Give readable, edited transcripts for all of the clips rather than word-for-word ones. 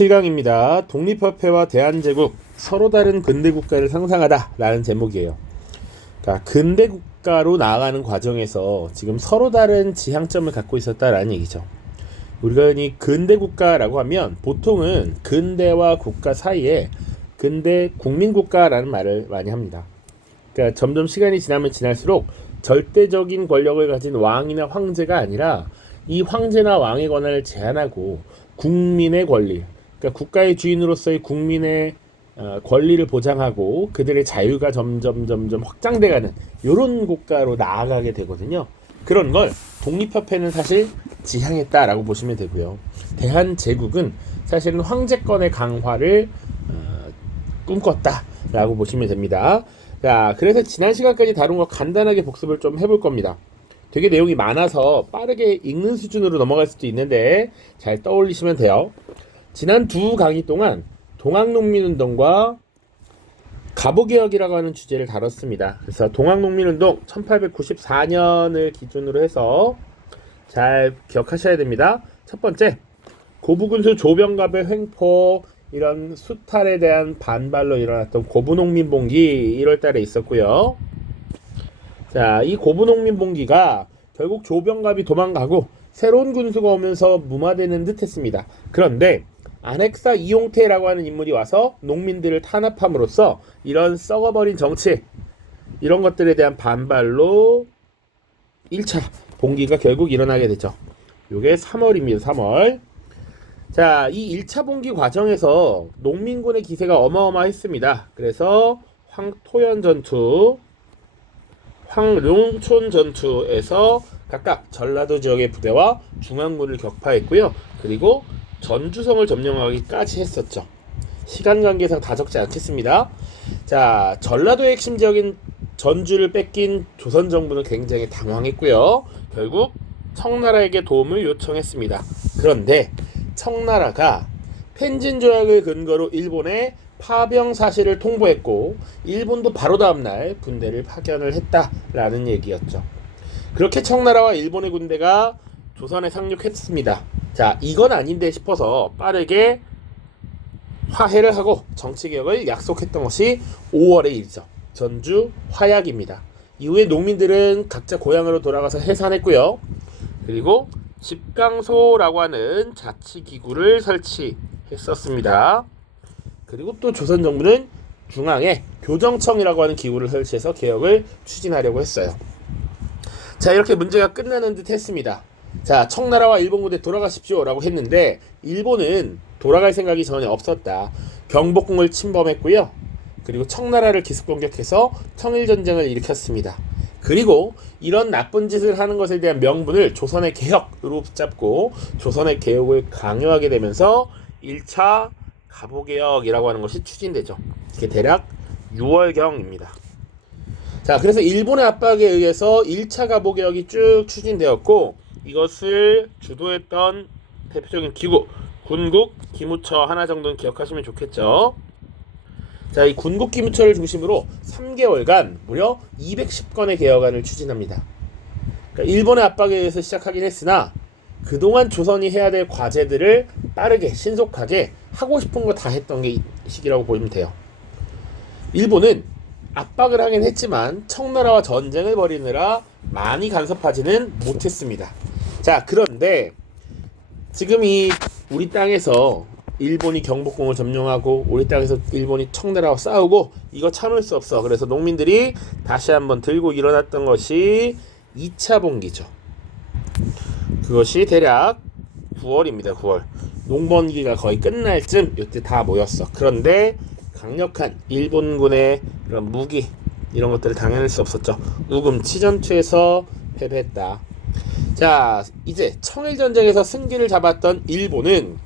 17강입니다. 독립협회와 대한제국 서로 다른 근대국가를 상상하다 라는 제목이에요. 그러니까 근대국가로 나아가는 과정에서 지금 서로 다른 지향점을 갖고 있었다라는 얘기죠. 우리가 이 근대국가라고 하면 보통은 근대와 국가 사이에 근대 국민국가라는 말을 많이 합니다. 그러니까 점점 시간이 지나면 지날수록 절대적인 권력을 가진 왕이나 황제가 아니라 이 황제나 왕의 권한을 제한하고 국민의 권리, 그러니까 국가의 주인으로서의 국민의 권리를 보장하고 그들의 자유가 점점 확장돼가는 이런 국가로 나아가게 되거든요. 그런 걸 독립협회는 사실 지향했다라고 보시면 되고요. 대한제국은 사실은 황제권의 강화를 꿈꿨다라고 보시면 됩니다. 자, 그래서 지난 시간까지 다룬 거 간단하게 복습을 좀 해볼 겁니다. 되게 내용이 많아서 빠르게 읽는 수준으로 넘어갈 수도 있는데 잘 떠올리시면 돼요. 지난 두 강의 동안 동학농민운동과 갑오개혁이라고 하는 주제를 다뤘습니다. 그래서 동학농민운동 1894년을 기준으로 해서 잘 기억하셔야 됩니다. 첫 번째, 고부군수 조병갑의 횡포, 이런 수탈에 대한 반발로 일어났던 고부농민봉기 1월달에 있었고요. 자, 이 고부농민봉기가 결국 조병갑이 도망가고 새로운 군수가 오면서 무마되는 듯 했습니다. 그런데 안핵사 이용태라고 하는 인물이 와서 농민들을 탄압함으로써 이런 썩어버린 정치, 이런 것들에 대한 반발로 1차 봉기가 결국 일어나게 되죠. 요게 3월입니다. 3월. 자, 이 1차 봉기 과정에서 농민군의 기세가 어마어마했습니다. 그래서 황토연 전투, 황룡촌 전투에서 각각 전라도 지역의 부대와 중앙군을 격파했고요. 그리고 전주성을 점령하기까지 했었죠. 시간 관계상 다 적지 않겠습니다. 자, 전라도의 핵심 지역인 전주를 뺏긴 조선 정부는 굉장히 당황했고요. 결국 청나라에게 도움을 요청했습니다. 그런데 청나라가 펜진 조약을 근거로 일본에 파병 사실을 통보했고 일본도 바로 다음날 군대를 파견을 했다라는 얘기였죠. 그렇게 청나라와 일본의 군대가 조선에 상륙했습니다. 자, 이건 아닌데 싶어서 빠르게 화해를 하고 정치개혁을 약속했던 것이 5월의 일이죠. 전주 화약입니다. 이후에 농민들은 각자 고향으로 돌아가서 해산했고요. 그리고 집강소라고 하는 자치기구를 설치했었습니다. 그리고 또 조선 정부는 중앙에 교정청이라고 하는 기구를 설치해서 개혁을 추진하려고 했어요. 자, 이렇게 문제가 끝나는 듯 했습니다. 자, 청나라와 일본 군대 돌아가십시오 라고 했는데 일본은 돌아갈 생각이 전혀 없었다. 경복궁을 침범했고요. 그리고 청나라를 기습 공격해서 청일전쟁을 일으켰습니다. 그리고 이런 나쁜 짓을 하는 것에 대한 명분을 조선의 개혁으로 붙잡고 조선의 개혁을 강요하게 되면서 1차 갑오개혁이라고 하는 것이 추진되죠. 이게 대략 6월경입니다. 자, 그래서 일본의 압박에 의해서 1차 갑오개혁이 쭉 추진되었고 이것을 주도했던 대표적인 기구 군국 기무처 하나 정도는 기억하시면 좋겠죠. 자, 이 군국 기무처를 중심으로 3개월간 무려 210건의 개혁안을 추진합니다. 그러니까 일본의 압박에 의해서 시작하긴 했으나 그동안 조선이 해야 될 과제들을 빠르게 신속하게 하고 싶은 거 다 했던 게 이 시기라고 보시면 돼요. 일본은 압박을 하긴 했지만 청나라와 전쟁을 벌이느라 많이 간섭하지는 못했습니다. 자, 그런데 지금 이 우리 땅에서 일본이 경복궁을 점령하고 우리 땅에서 일본이 청나라와 싸우고 이거 참을 수 없어. 그래서 농민들이 다시 한번 들고 일어났던 것이 2차 봉기죠. 그것이 대략 9월입니다. 9월. 농번기가 거의 끝날 쯤 이때 다 모였어. 그런데 강력한 일본군의 이런 무기 이런 것들을 당해낼 수 없었죠. 우금치 전투에서 패배했다. 자, 이제 청일전쟁에서 승기를 잡았던 일본은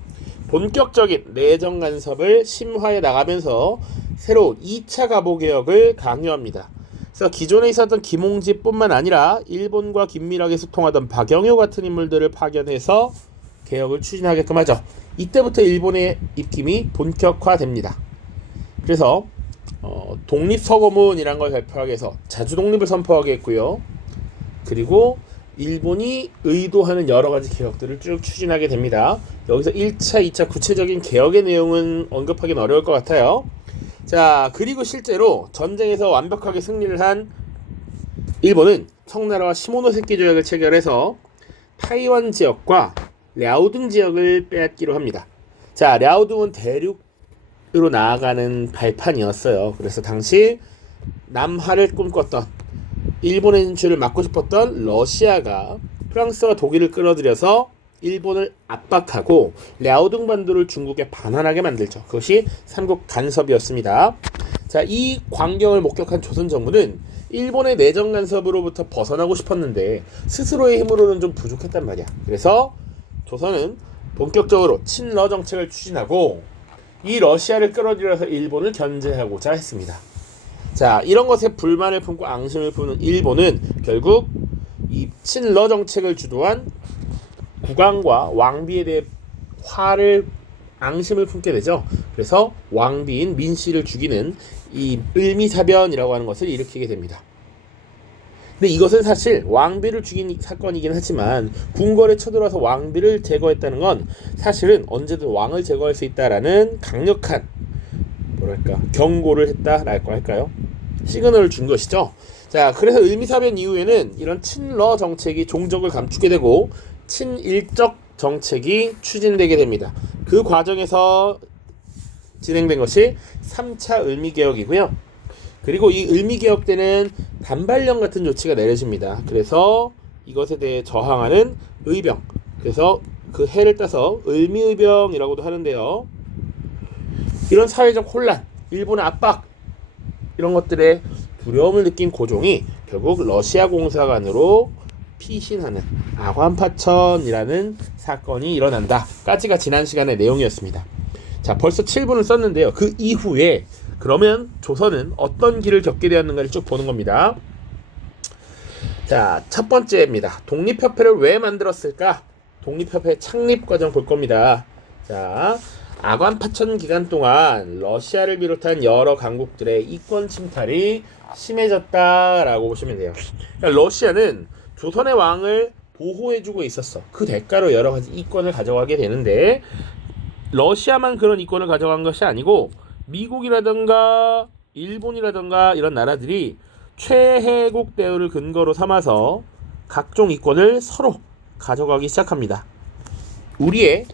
본격적인 내정 간섭을 심화해 나가면서 새로운 2차 갑오개혁을 강요합니다. 그래서 기존에 있었던 김홍지뿐만 아니라 일본과 긴밀하게 소통하던 박영효 같은 인물들을 파견해서 개혁을 추진하게끔 하죠. 이때부터 일본의 입김이 본격화됩니다. 그래서 독립서고문이란 걸 발표하게 해서 자주독립을 선포하게 했고요. 그리고 일본이 의도하는 여러 가지 개혁들을 쭉 추진하게 됩니다. 여기서 1차, 2차 구체적인 개혁의 내용은 언급하기는 어려울 것 같아요. 자, 그리고 실제로 전쟁에서 완벽하게 승리를 한 일본은 청나라와 시모노세키 조약을 체결해서 타이완 지역과 랴오둥 지역을 빼앗기로 합니다. 자, 랴오둥은 대륙으로 나아가는 발판이었어요. 그래서 당시 남하를 꿈꿨던 일본의 진출을 막고 싶었던 러시아가 프랑스와 독일을 끌어들여서 일본을 압박하고 랴오둥 반도를 중국에 반환하게 만들죠. 그것이 삼국 간섭이었습니다. 자, 이 광경을 목격한 조선 정부는 일본의 내정 간섭으로부터 벗어나고 싶었는데 스스로의 힘으로는 좀 부족했단 말이야. 그래서 조선은 본격적으로 친러 정책을 추진하고 이 러시아를 끌어들여서 일본을 견제하고자 했습니다. 자, 이런 것에 불만을 품고 앙심을 품는 일본은 결국 이 친러 정책을 주도한 국왕과 왕비에 대해 앙심을 품게 되죠. 그래서 왕비인 민씨를 죽이는 이 을미사변이라고 하는 것을 일으키게 됩니다. 근데 이것은 사실 왕비를 죽인 사건이긴 하지만 궁궐에 쳐들어와서 왕비를 제거했다는 건 사실은 언제든 왕을 제거할 수 있다라는 강력한 경고를 했다라고 할까요? 시그널을 준 것이죠. 자, 그래서 을미사변 이후에는 이런 친러 정책이 종적을 감추게 되고 친일적 정책이 추진되게 됩니다. 그 과정에서 진행된 것이 3차 을미개혁이고요. 그리고 이 을미개혁 때는 단발령 같은 조치가 내려집니다. 그래서 이것에 대해 저항하는 의병, 그래서 그 해를 따서 을미의병이라고도 하는데요. 이런 사회적 혼란, 일본의 압박, 이런 것들에 두려움을 느낀 고종이 결국 러시아 공사관으로 피신하는 아관파천이라는 사건이 일어난다까지가 지난 시간의 내용이었습니다. 자, 벌써 7분을 썼는데요. 그 이후에 그러면 조선은 어떤 길을 겪게 되었는가를 쭉 보는 겁니다. 자, 첫 번째입니다. 독립협회를 왜 만들었을까? 독립협회 창립 과정 볼 겁니다. 자, 아관파천 기간 동안 러시아를 비롯한 여러 강국들의 이권 침탈이 심해졌다라고 보시면 돼요. 그러니까 러시아는 조선의 왕을 보호해주고 있었어. 그 대가로 여러 가지 이권을 가져가게 되는데 러시아만 그런 이권을 가져간 것이 아니고 미국이라든가 일본이라든가 이런 나라들이 최혜국 대우를 근거로 삼아서 각종 이권을 서로 가져가기 시작합니다. 우리의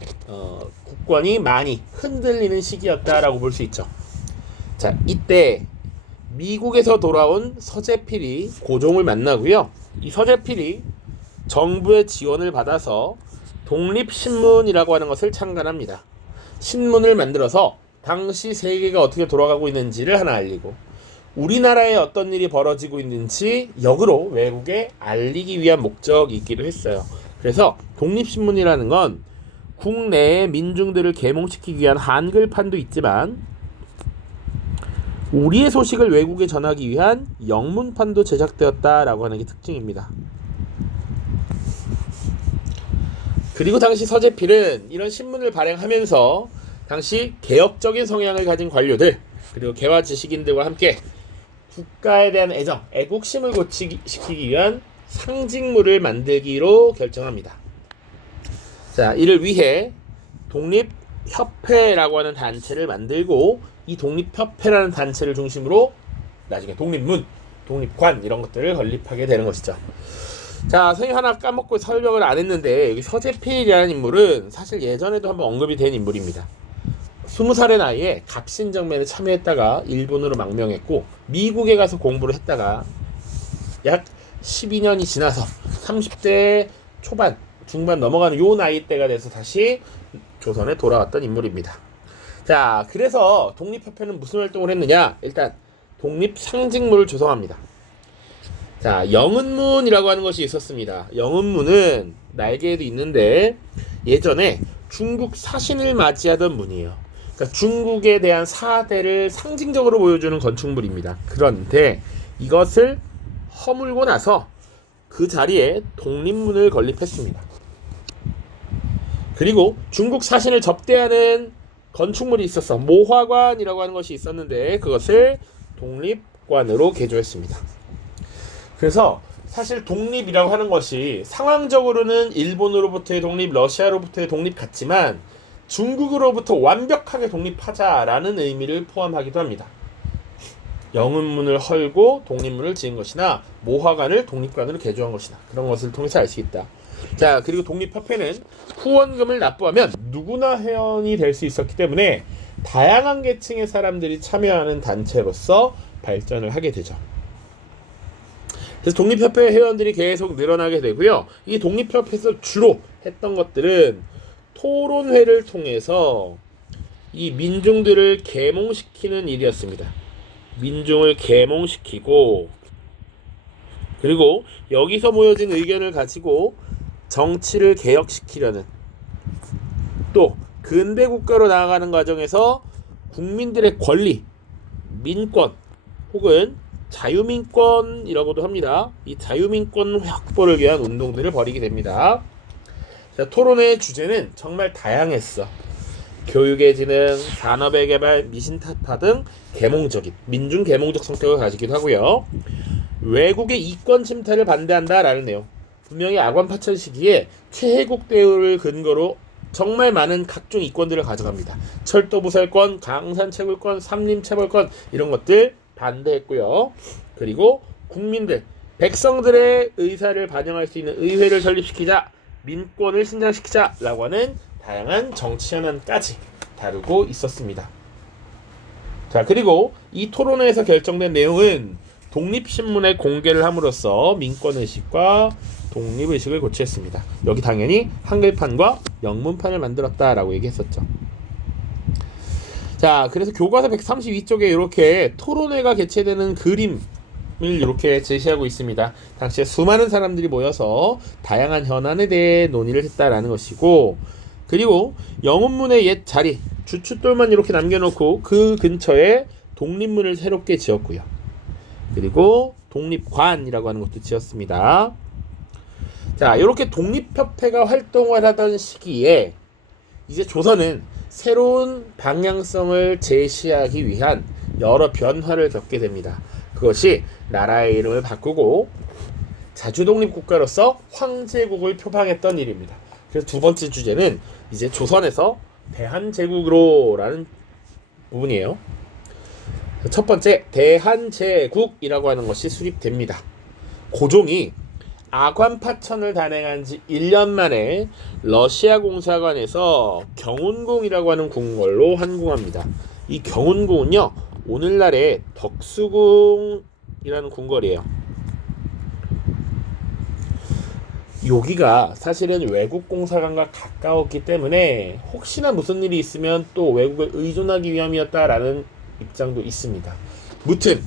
국권이 많이 흔들리는 시기였다라고 볼 수 있죠. 자, 이때 미국에서 돌아온 서재필이 고종을 만나고요. 이 서재필이 정부의 지원을 받아서 독립신문이라고 하는 것을 창간합니다. 신문을 만들어서 당시 세계가 어떻게 돌아가고 있는지를 하나 알리고 우리나라에 어떤 일이 벌어지고 있는지 역으로 외국에 알리기 위한 목적이 있기도 했어요. 그래서 독립신문이라는 건 국내의 민중들을 계몽시키기 위한 한글판도 있지만 우리의 소식을 외국에 전하기 위한 영문판도 제작되었다라고 하는 게 특징입니다. 그리고 당시 서재필은 이런 신문을 발행하면서 당시 개혁적인 성향을 가진 관료들 그리고 개화 지식인들과 함께 국가에 대한 애정, 애국심을 고취시키기 위한 상징물을 만들기로 결정합니다. 자, 이를 위해 독립협회라고 하는 단체를 만들고 이 독립협회라는 단체를 중심으로 나중에 독립문, 독립관 이런 것들을 건립하게 되는 것이죠. 자, 선생님 하나 까먹고 설명을 안 했는데 여기 서재필이라는 인물은 사실 예전에도 한번 언급이 된 인물입니다. 20살의 나이에 갑신정변에 참여했다가 일본으로 망명했고 미국에 가서 공부를 했다가 약 12년이 지나서 30대 초반, 중반 넘어가는 요 나이대가 돼서 다시 조선에 돌아왔던 인물입니다. 자, 그래서 독립협회는 무슨 활동을 했느냐? 일단 독립상징물을 조성합니다. 자, 영은문이라고 하는 것이 있었습니다. 영은문은 날개에도 있는데 예전에 중국 사신을 맞이하던 문이에요. 그러니까 중국에 대한 사대를 상징적으로 보여주는 건축물입니다. 그런데 이것을 허물고 나서 그 자리에 독립문을 건립했습니다. 그리고 중국 사신을 접대하는 건축물이 있었어. 모화관이라고 하는 것이 있었는데 그것을 독립관으로 개조했습니다. 그래서 사실 독립이라고 하는 것이 상황적으로는 일본으로부터의 독립, 러시아로부터의 독립 같지만 중국으로부터 완벽하게 독립하자라는 의미를 포함하기도 합니다. 영은문을 헐고 독립문을 지은 것이나 모화관을 독립관으로 개조한 것이나 그런 것을 통해서 알 수 있다. 자, 그리고 독립협회는 후원금을 납부하면 누구나 회원이 될 수 있었기 때문에 다양한 계층의 사람들이 참여하는 단체로서 발전을 하게 되죠. 그래서 독립협회 회원들이 계속 늘어나게 되고요. 이 독립협회에서 주로 했던 것들은 토론회를 통해서 이 민중들을 계몽시키는 일이었습니다. 민중을 계몽시키고 그리고 여기서 모여진 의견을 가지고 정치를 개혁시키려는, 또 근대 국가로 나아가는 과정에서 국민들의 권리, 민권 혹은 자유민권이라고도 합니다. 이 자유민권 확보를 위한 운동들을 벌이게 됩니다. 자, 토론회의 주제는 정말 다양했어. 교육의 진흥, 산업의 개발, 미신타파 등 계몽적인, 민중 계몽적 성격을 가지기도 하고요. 외국의 이권 침탈을 반대한다라는 내용. 분명히 아관 파천 시기에 최혜국 대우를 근거로 정말 많은 각종 이권들을 가져갑니다. 철도 부설권, 강산 채굴권, 삼림 체벌권 이런 것들 반대했고요. 그리고 국민들, 백성들의 의사를 반영할 수 있는 의회를 설립시키자, 민권을 신장시키자라고 하는 다양한 정치 현안까지 다루고 있었습니다. 자, 그리고 이 토론회에서 결정된 내용은 독립신문에 공개를 함으로써 민권의식과 독립의식을 고취했습니다. 여기 당연히 한글판과 영문판을 만들었다라고 얘기했었죠. 자, 그래서 교과서 132쪽에 이렇게 토론회가 개최되는 그림을 이렇게 제시하고 있습니다. 당시에 수많은 사람들이 모여서 다양한 현안에 대해 논의를 했다라는 것이고, 그리고 영문문의 옛 자리, 주춧돌만 이렇게 남겨놓고 그 근처에 독립문을 새롭게 지었고요. 그리고 독립관이라고 하는 것도 지었습니다. 자, 이렇게 독립협회가 활동을 하던 시기에 이제 조선은 새로운 방향성을 제시하기 위한 여러 변화를 겪게 됩니다. 그것이 나라의 이름을 바꾸고 자주독립국가로서 황제국을 표방했던 일입니다. 그래서 두 번째 주제는 이제 조선에서 대한제국으로라는 부분이에요. 첫 번째, 대한제국이라고 하는 것이 수립됩니다. 고종이 아관파천을 단행한 지 1년 만에 러시아 공사관에서 경운궁이라고 하는 궁궐로 환궁합니다. 이 경운궁은요, 오늘날의 덕수궁이라는 궁궐이에요. 여기가 사실은 외국 공사관과 가까웠기 때문에 혹시나 무슨 일이 있으면 또 외국에 의존하기 위함이었다라는 입장도 있습니다. 무튼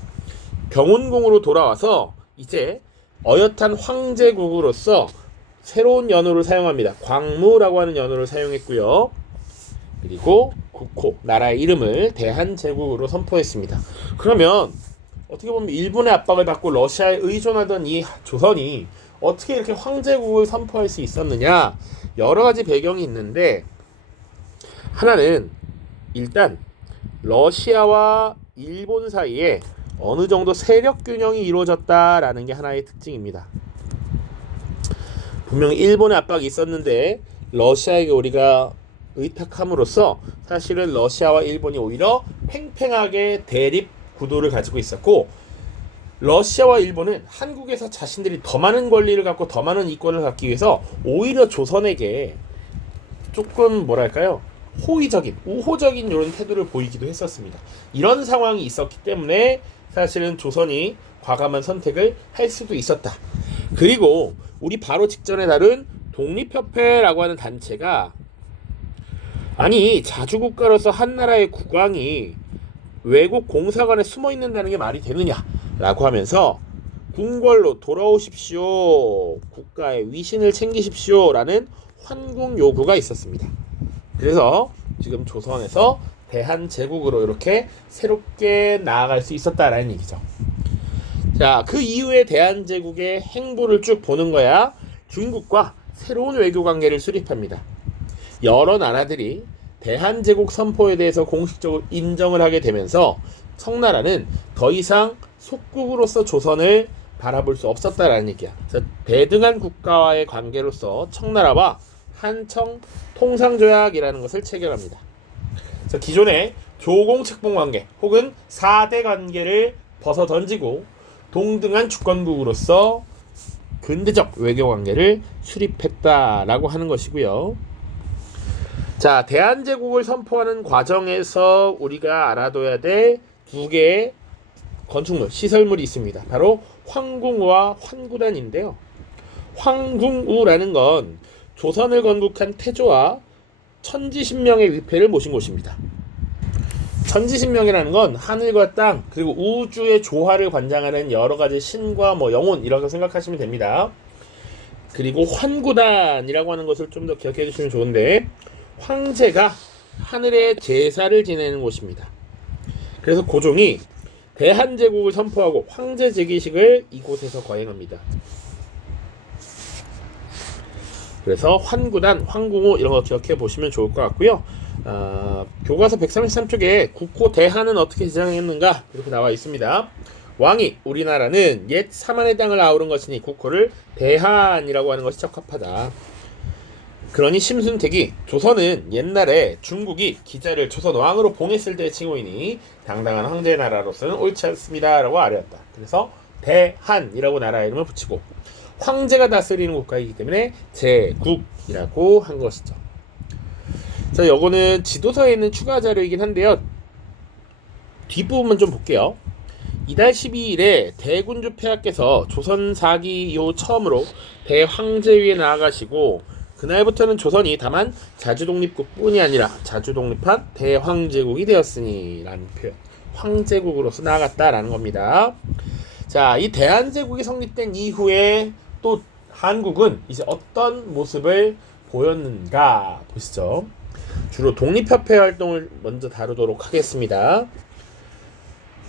경운궁으로 돌아와서 이제 어엿한 황제국으로서 새로운 연호를 사용합니다. 광무라고 하는 연호를 사용했고요. 그리고 국호, 나라의 이름을 대한제국으로 선포했습니다. 그러면 어떻게 보면 일본의 압박을 받고 러시아에 의존하던 이 조선이 어떻게 이렇게 황제국을 선포할 수 있었느냐? 여러 가지 배경이 있는데, 하나는 일단 러시아와 일본 사이에 어느 정도 세력 균형이 이루어졌다라는 게 하나의 특징입니다. 분명히 일본의 압박이 있었는데 러시아에게 우리가 의탁함으로써 사실은 러시아와 일본이 오히려 팽팽하게 대립 구도를 가지고 있었고, 러시아와 일본은 한국에서 자신들이 더 많은 권리를 갖고 더 많은 이권을 갖기 위해서 오히려 조선에게 조금 뭐랄까요, 호의적인, 우호적인 이런 태도를 보이기도 했었습니다. 이런 상황이 있었기 때문에 사실은 조선이 과감한 선택을 할 수도 있었다. 그리고 우리 바로 직전에 다룬 독립협회라고 하는 단체가, 아니 자주국가로서 한 나라의 국왕이 외국 공사관에 숨어 있는다는 게 말이 되느냐라고 하면서 궁궐로 돌아오십시오, 국가의 위신을 챙기십시오라는 환궁 요구가 있었습니다. 그래서 지금 조선에서 대한제국으로 이렇게 새롭게 나아갈 수 있었다라는 얘기죠. 자, 그 이후에 대한제국의 행보를 쭉 보는 거야 중국과 새로운 외교관계를 수립합니다. 여러 나라들이 대한제국 선포에 대해서 공식적으로 인정을 하게 되면서 청나라는 더 이상 속국으로서 조선을 바라볼 수 없었다라는 얘기야. 그래서 대등한 국가와의 관계로서 청나라와 한청 통상조약이라는 것을 체결합니다. 그래서 기존의 조공측봉 관계 혹은 4대 관계를 벗어 던지고 동등한 주권국으로서 근대적 외교 관계를 수립했다라고 하는 것이고요. 자, 대한제국을 선포하는 과정에서 우리가 알아둬야 될 두 개의 건축물, 시설물이 있습니다. 바로 황궁우와 환구단인데요. 황궁우라는 건 조선을 건국한 태조와 천지신명의 위패를 모신 곳입니다. 천지신명이라는 건 하늘과 땅 그리고 우주의 조화를 관장하는 여러 가지 신과 영혼 이라고 생각하시면 됩니다. 그리고 환구단이라고 하는 것을 좀 더 기억해 주시면 좋은데, 황제가 하늘의 제사를 지내는 곳입니다. 그래서 고종이 대한제국을 선포하고 황제 즉위식을 이곳에서 거행합니다. 그래서 환구단, 황궁우 이런 거 기억해 보시면 좋을 것 같고요. 교과서 133쪽에 국호 대한은 어떻게 지정했는가 이렇게 나와 있습니다. 왕이 우리나라는 옛 사만의 땅을 아우른 것이니 국호를 대한이라고 하는 것이 적합하다. 그러니 심순택이 조선은 옛날에 중국이 기자를 조선 왕으로 봉했을 때의 칭호이니 당당한 황제의 나라로서는 옳지 않습니다 라고 아뢰었다. 그래서 대한이라고 나라 이름을 붙이고 황제가 다스리는 국가이기 때문에 제국이라고 한 것이죠. 자, 요거는 지도서에 있는 추가 자료이긴 한데요. 뒷부분만 좀 볼게요. 이달 12일에 대군주 폐하께서 조선 4기 이후 처음으로 대황제위에 나아가시고 그날부터는 조선이 다만 자주독립국뿐이 아니라 자주독립한 대황제국이 되었으니 라는 표현, 황제국으로서 나아갔다라는 겁니다. 자, 이 대한제국이 성립된 이후에 또 한국은 이제 어떤 모습을 보였는가 보시죠. 주로 독립협회 활동을 먼저 다루도록 하겠습니다.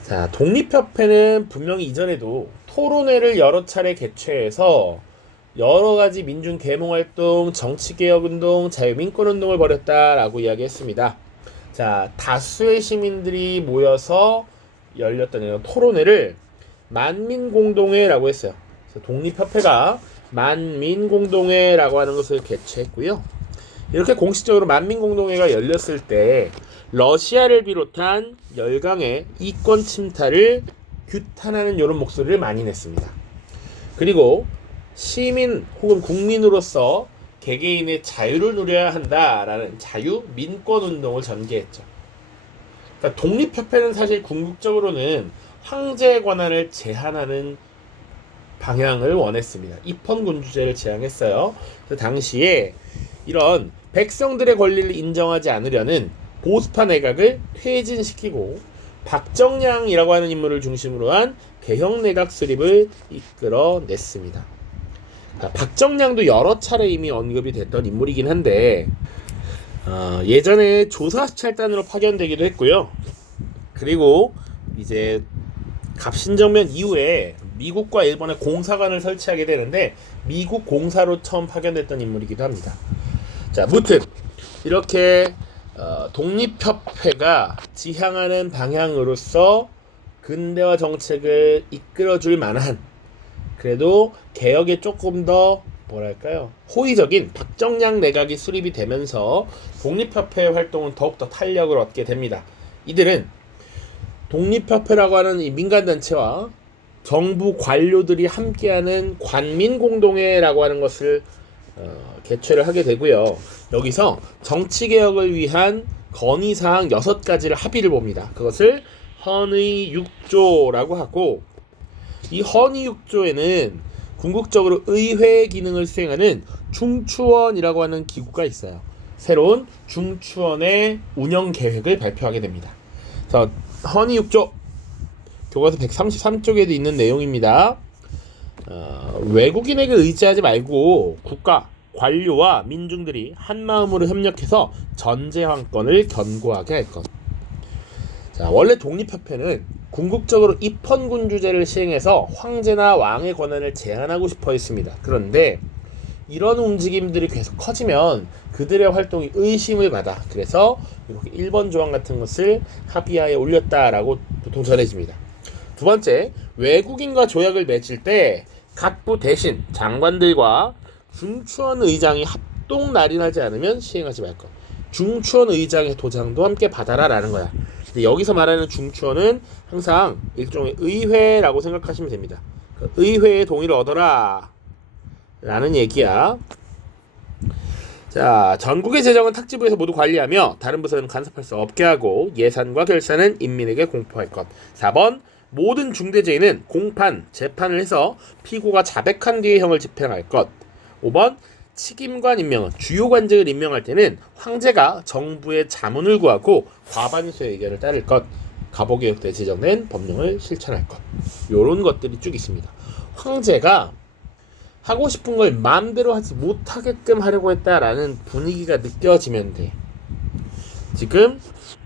자, 독립협회는 분명히 이전에도 토론회를 여러 차례 개최해서 여러가지 민중 계몽활동, 정치개혁운동, 자유민권운동을 벌였다라고 이야기했습니다. 자, 다수의 시민들이 모여서 열렸던 이런 토론회를 만민공동회라고 했어요. 그래서 독립협회가 만민공동회라고 하는 것을 개최했고요. 이렇게 공식적으로 만민공동회가 열렸을 때 러시아를 비롯한 열강의 이권 침탈을 규탄하는 이런 목소리를 많이 냈습니다. 그리고 시민 혹은 국민으로서 개개인의 자유를 누려야 한다라는 자유민권운동을 전개했죠. 그러니까 독립협회는 사실 궁극적으로는 황제의 권한을 제한하는 방향을 원했습니다. 입헌군주제를 지향했어요. 그래서 당시에 이런 백성들의 권리를 인정하지 않으려는 보수파 내각을 퇴진시키고 박정량이라고 하는 인물을 중심으로 한 개혁내각 수립을 이끌어냈습니다. 박정량도 여러 차례 이미 언급이 됐던 인물이긴 한데 예전에 조사수찰단으로 파견되기도 했고요. 그리고 이제 갑신정변 이후에 미국과 일본의 공사관을 설치하게 되는데 미국 공사로 처음 파견됐던 인물이기도 합니다. 자, 무튼 이렇게 독립협회가 지향하는 방향으로서 근대화 정책을 이끌어줄 만한, 그래도 개혁에 조금 더 호의적인 박정량 내각이 수립이 되면서 독립협회의 활동은 더욱더 탄력을 얻게 됩니다. 이들은 독립협회라고 하는 이 민간단체와 정부 관료들이 함께하는 관민공동회라고 하는 것을 개최를 하게 되고요. 여기서 정치개혁을 위한 건의사항 6가지를 합의를 봅니다. 그것을 헌의6조라고 하고, 이 헌의6조에는 궁극적으로 의회 기능을 수행하는 중추원이라고 하는 기구가 있어요. 새로운 중추원의 운영 계획을 발표하게 됩니다. 그래서 헌의6조 교과서 133쪽에도 있는 내용입니다. 외국인에게 의지하지 말고 국가, 관료와 민중들이 한마음으로 협력해서 전제황권을 견고하게 할 것. 자, 원래 독립협회는 궁극적으로 입헌군주제를 시행해서 황제나 왕의 권한을 제한하고 싶어 했습니다. 그런데 이런 움직임들이 계속 커지면 그들의 활동이 의심을 받아. 그래서 이렇게 1번 조항 같은 것을 합의하에 올렸다라고 보통 전해집니다. 두 번째, 외국인과 조약을 맺을 때 각부 대신 장관들과 중추원 의장이 합동 날인하지 않으면 시행하지 말 것. 중추원 의장의 도장도 함께 받아라 라는 거야. 근데 여기서 말하는 중추원은 항상 일종의 의회라고 생각하시면 됩니다. 그 의회의 동의를 얻어라 라는 얘기야. 자, 전국의 재정은 탁지부에서 모두 관리하며 다른 부서는 간섭할 수 없게 하고 예산과 결산은 인민에게 공포할 것. 4번 모든 중대죄인은 공판, 재판을 해서 피고가 자백한 뒤에 형을 집행할 것. 5번 책임관 임명은 주요 관직을 임명할 때는 황제가 정부의 자문을 구하고 과반수의 의견을 따를 것. 가보개혁 때 제정된 법령을 실천할 것. 요런 것들이 쭉 있습니다. 황제가 하고 싶은 걸 마음대로 하지 못하게끔 하려고 했다라는 분위기가 느껴지면 돼. 지금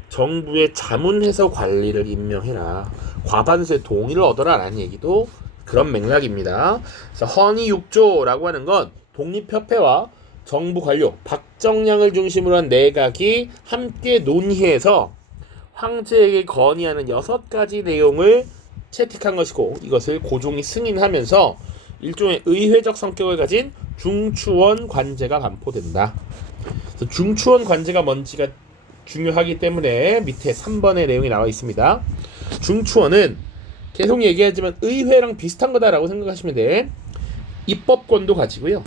정부의 자문해서 관리를 임명해라. 과반수의 동의를 얻어라 라는 얘기도 그런 맥락입니다. 그래서 헌의 6조라고 하는 건 독립협회와 정부 관료 박정량을 중심으로 한 내각이 함께 논의해서 황제에게 건의하는 6가지 내용을 채택한 것이고 이것을 고종이 승인하면서 일종의 의회적 성격을 가진 중추원 관제가 반포된다. 그래서 중추원 관제가 뭔지가 중요하기 때문에 밑에 3번의 내용이 나와 있습니다. 중추원은 계속 얘기하지만 의회랑 비슷한 거다라고 생각하시면 돼. 입법권도 가지고요.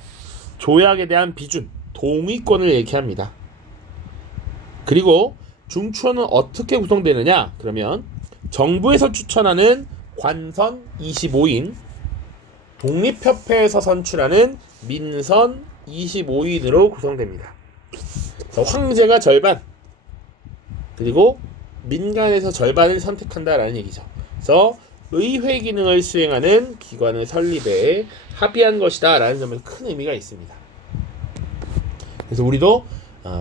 조약에 대한 비준, 동의권을 얘기합니다. 그리고 중추원은 어떻게 구성되느냐? 그러면 정부에서 추천하는 관선 25인, 독립협회에서 선출하는 민선 25인으로 구성됩니다. 그래서 황제가 절반, 그리고 민간에서 절반을 선택한다라는 얘기죠. 그래서 의회 기능을 수행하는 기관을 설립에 합의한 것이다 라는 점에서 큰 의미가 있습니다. 그래서 우리도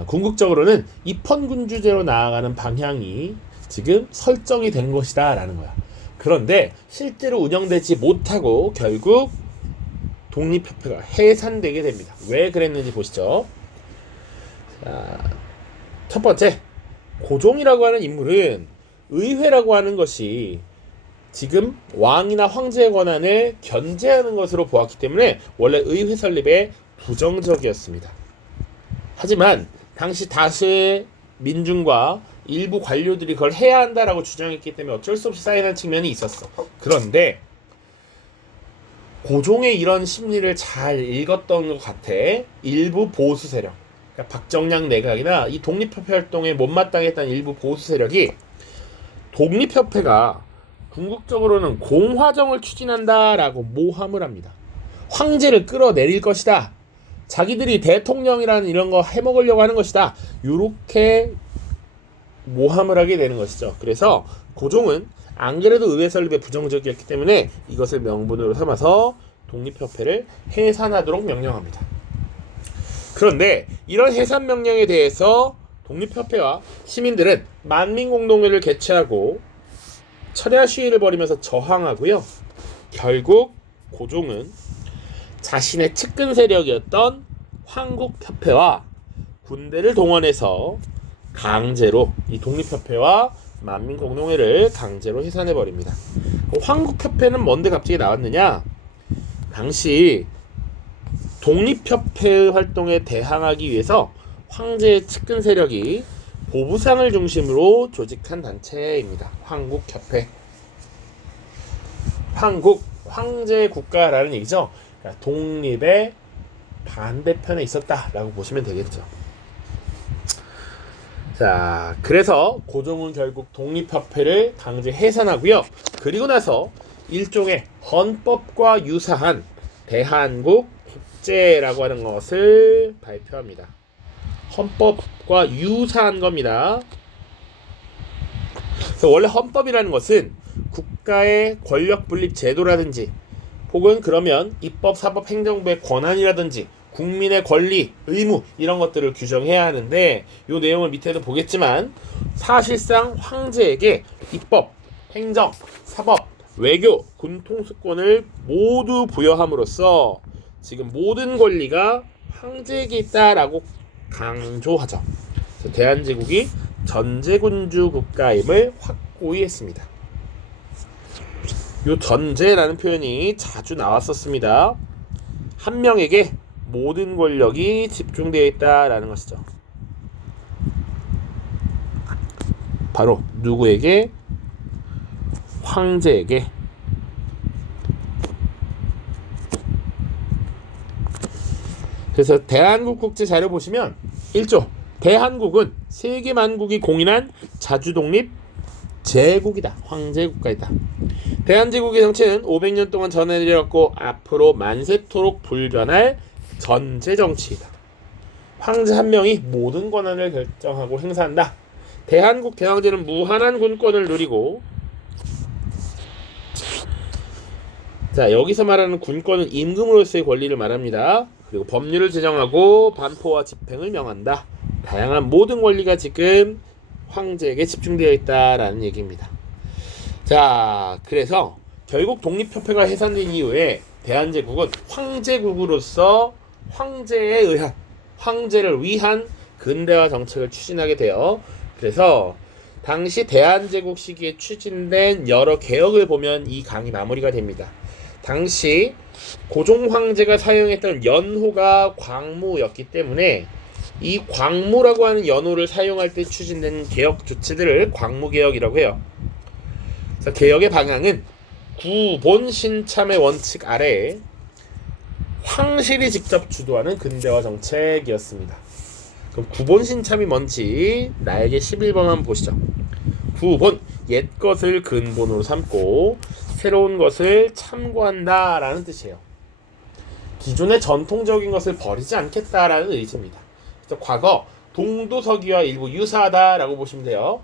궁극적으로는 입헌군주제로 나아가는 방향이 지금 설정이 된 것이다 라는 거야. 그런데 실제로 운영되지 못하고 결국 독립협회가 해산되게 됩니다. 왜 그랬는지 보시죠. 자, 첫 번째, 고종이라고 하는 인물은 의회라고 하는 것이 지금 왕이나 황제의 권한을 견제하는 것으로 보았기 때문에 원래 의회 설립에 부정적이었습니다. 하지만 당시 다수의 민중과 일부 관료들이 그걸 해야 한다라고 주장했기 때문에 어쩔 수 없이 사인한 측면이 있었어. 그런데 고종의 이런 심리를 잘 읽었던 것 같아. 일부 보수 세력, 그러니까 박정량 내각이나 이 독립협회 활동에 못마땅했던 일부 보수 세력이 독립협회가 궁극적으로는 공화정을 추진한다라고 모함을 합니다. 황제를 끌어내릴 것이다. 자기들이 대통령이라는 이런 거 해먹으려고 하는 것이다. 이렇게 모함을 하게 되는 것이죠. 그래서 고종은 안 그래도 의회 설립에 부정적이었기 때문에 이것을 명분으로 삼아서 독립협회를 해산하도록 명령합니다. 그런데 이런 해산 명령에 대해서 독립협회와 시민들은 만민공동회를 개최하고 철야 시위를 벌이면서 저항하고요. 결국 고종은 자신의 측근 세력이었던 황국협회와 군대를 동원해서 강제로 이 독립협회와 만민공동회를 강제로 해산해버립니다. 황국협회는 뭔데 갑자기 나왔느냐? 당시 독립협회 활동에 대항하기 위해서 황제의 측근 세력이 보부상을 중심으로 조직한 단체입니다. 황국협회. 황국, 황제 국가라는 얘기죠. 그러니까 독립의 반대편에 있었다라고 보시면 되겠죠. 자, 그래서 고종은 결국 독립협회를 강제 해산하고요. 그리고 나서 일종의 헌법과 유사한 대한국 국제라고 하는 것을 발표합니다. 헌법과 유사한 겁니다. 그래서 원래 헌법이라는 것은 국가의 권력 분립 제도라든지 혹은 그러면 입법, 사법, 행정부의 권한이라든지 국민의 권리, 의무 이런 것들을 규정해야 하는데 이 내용을 밑에도 보겠지만 사실상 황제에게 입법, 행정, 사법, 외교, 군 통수권을 모두 부여함으로써 지금 모든 권리가 황제에게 있다라고 강조하죠. 그래서 대한제국이 전제군주 국가임을 확고히 했습니다. 요 전제라는 표현이 자주 나왔었습니다. 한 명에게 모든 권력이 집중되어 있다라는 것이죠. 바로 누구에게? 황제에게. 그래서 대한국 국제 자료 보시면 1조 대한국은 세계 만국이 공인한 자주독립 제국이다. 황제국가이다. 대한제국의 정체는 500년 동안 전해내려왔고 앞으로 만세토록 불변할 전제정치이다. 황제 한 명이 모든 권한을 결정하고 행사한다. 대한국 대왕제는 무한한 군권을 누리고, 자, 여기서 말하는 군권은 임금으로서의 권리를 말합니다. 그리고 법률을 제정하고 반포와 집행을 명한다. 다양한 모든 권리가 지금 황제에게 집중되어 있다라는 얘기입니다. 자, 그래서 결국 독립협회가 해산된 이후에 대한제국은 황제국으로서 황제를 위한 근대화 정책을 추진하게 돼요. 그래서 당시 대한제국 시기에 추진된 여러 개혁을 보면 이 강이 마무리가 됩니다. 당시 고종 황제가 사용했던 연호가 광무였기 때문에 이 광무라고 하는 연호를 사용할 때 추진된 개혁 조치들을 광무개혁이라고 해요. 그래서 개혁의 방향은 구본신참의 원칙 아래에 황실이 직접 주도하는 근대화 정책이었습니다. 그럼 구본신참이 뭔지 나에게 11번만 보시죠. 구본, 옛 것을 근본으로 삼고 새로운 것을 참고한다 라는 뜻이에요. 기존의 전통적인 것을 버리지 않겠다라는 의지입니다. 그래서 과거 동도서기와 일부 유사하다라고 보시면 돼요.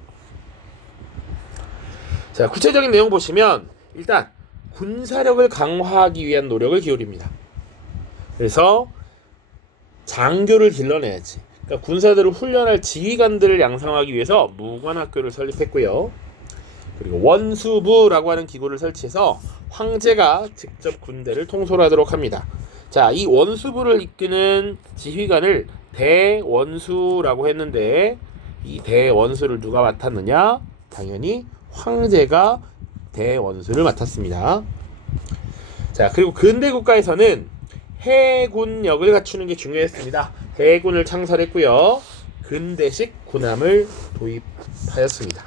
자, 구체적인 내용 보시면 일단 군사력을 강화하기 위한 노력을 기울입니다. 그래서 장교를 길러내야지. 그러니까 군사들을 훈련할 지휘관들을 양성하기 위해서 무관학교를 설립했고요. 그리고 원수부라고 하는 기구를 설치해서 황제가 직접 군대를 통솔하도록 합니다. 자, 이 원수부를 이끄는 지휘관을 대원수라고 했는데 이 대원수를 누가 맡았느냐? 당연히 황제가 대원수를 맡았습니다. 자, 그리고 근대 국가에서는 해군력을 갖추는 게 중요했습니다. 해군을 창설했고요. 근대식 군함을 도입하였습니다.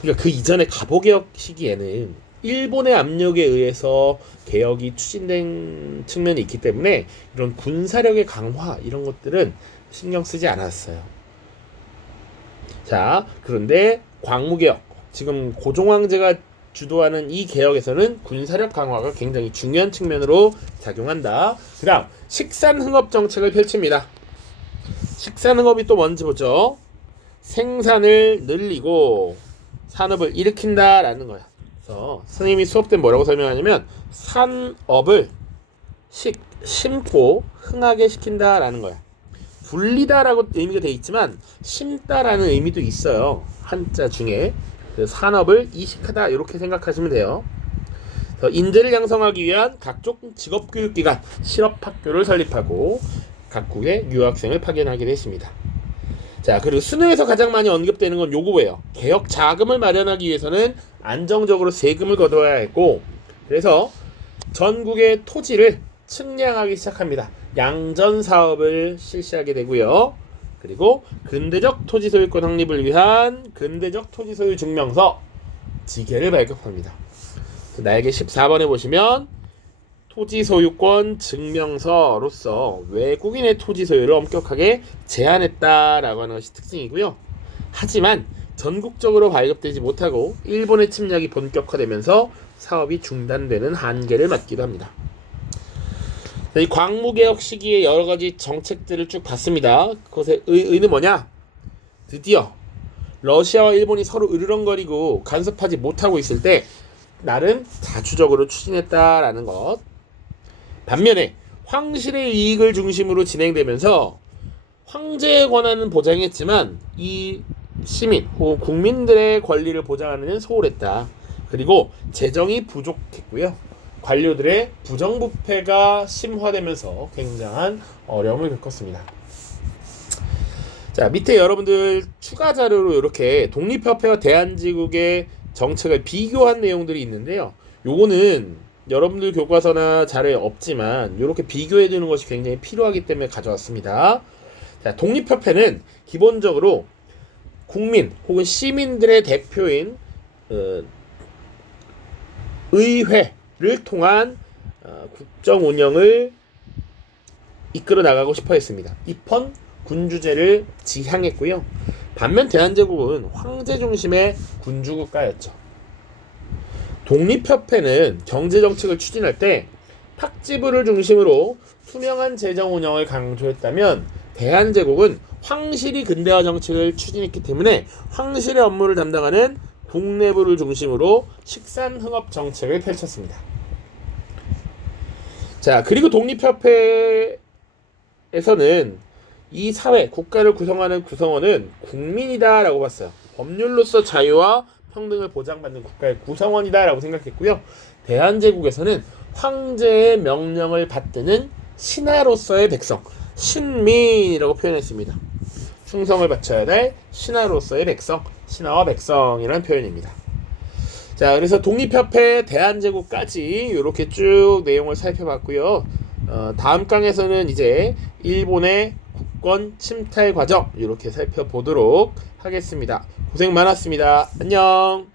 그러니까 그 이전에 갑오개혁 시기에는 일본의 압력에 의해서 개혁이 추진된 측면이 있기 때문에 이런 군사력의 강화 이런 것들은 신경 쓰지 않았어요. 자, 그런데 광무개혁, 지금 고종황제가 주도하는 이 개혁에서는 군사력 강화가 굉장히 중요한 측면으로 작용한다. 그 다음 식산흥업 정책을 펼칩니다. 식산흥업이 또 뭔지 보죠. 생산을 늘리고 산업을 일으킨다라는 거야. 그래서 선생님이 수업 때 뭐라고 설명하냐면 산업을 심고 흥하게 시킨다라는 거야. 불리다라고 의미가 돼 있지만 심다라는 의미도 있어요. 한자 중에. 산업을 이식하다 이렇게 생각하시면 돼요. 인재를 양성하기 위한 각종 직업교육기관, 실업학교를 설립하고 각국의 유학생을 파견하기도 했습니다. 자, 그리고 수능에서 가장 많이 언급되는 건 요거예요. 개혁 자금을 마련하기 위해서는 안정적으로 세금을 거둬야 했고, 그래서 전국의 토지를 측량하기 시작합니다. 양전 사업을 실시하게 되고요. 그리고 근대적 토지 소유권 확립을 위한 근대적 토지 소유 증명서 지계를 발급합니다. 나에게 14번에 보시면 토지 소유권 증명서로서 외국인의 토지 소유를 엄격하게 제한했다라고 하는 것이 특징이고요. 하지만 전국적으로 발급되지 못하고 일본의 침략이 본격화되면서 사업이 중단되는 한계를 맞기도 합니다. 이 광무개혁 시기에 여러 가지 정책들을 쭉 봤습니다. 그것의 의의는 뭐냐? 드디어 러시아와 일본이 서로 으르렁거리고 간섭하지 못하고 있을 때 나름 자주적으로 추진했다라는 것. 반면에 황실의 이익을 중심으로 진행되면서 황제의 권한은 보장했지만 이 시민 혹은 국민들의 권리를 보장하는 데는 소홀했다. 그리고 재정이 부족했고요. 관료들의 부정부패가 심화되면서 굉장한 어려움을 겪었습니다. 자, 밑에 여러분들 추가 자료로 이렇게 독립협회와 대한제국의 정책을 비교한 내용들이 있는데요. 요거는 여러분들 교과서나 자료에 없지만 이렇게 비교해 두는 것이 굉장히 필요하기 때문에 가져왔습니다. 자, 독립협회는 기본적으로 국민 혹은 시민들의 대표인 의회를 통한 국정 운영을 이끌어 나가고 싶어 했습니다. 입헌 군주제를 지향했고요. 반면 대한제국은 황제 중심의 군주국가였죠. 독립협회는 경제정책을 추진할 때 탁지부를 중심으로 투명한 재정 운영을 강조했다면 대한제국은 황실이 근대화 정책을 추진했기 때문에 황실의 업무를 담당하는 국내부를 중심으로 식산흥업 정책을 펼쳤습니다. 자, 그리고 독립협회에서는 이 사회, 국가를 구성하는 구성원은 국민이다 라고 봤어요. 법률로서 자유와 평등을 보장받는 국가의 구성원이다 라고 생각했고요. 대한제국에서는 황제의 명령을 받드는 신하로서의 백성, 신민이라고 표현했습니다. 충성을 바쳐야 될 신하로서의 백성, 신하와 백성이라는 표현입니다. 자, 그래서 독립협회, 대한제국까지 이렇게 쭉 내용을 살펴봤고요. 다음 강에서는 이제 일본의 국권 침탈 과정 이렇게 살펴보도록 하겠습니다. 고생 많았습니다. 안녕.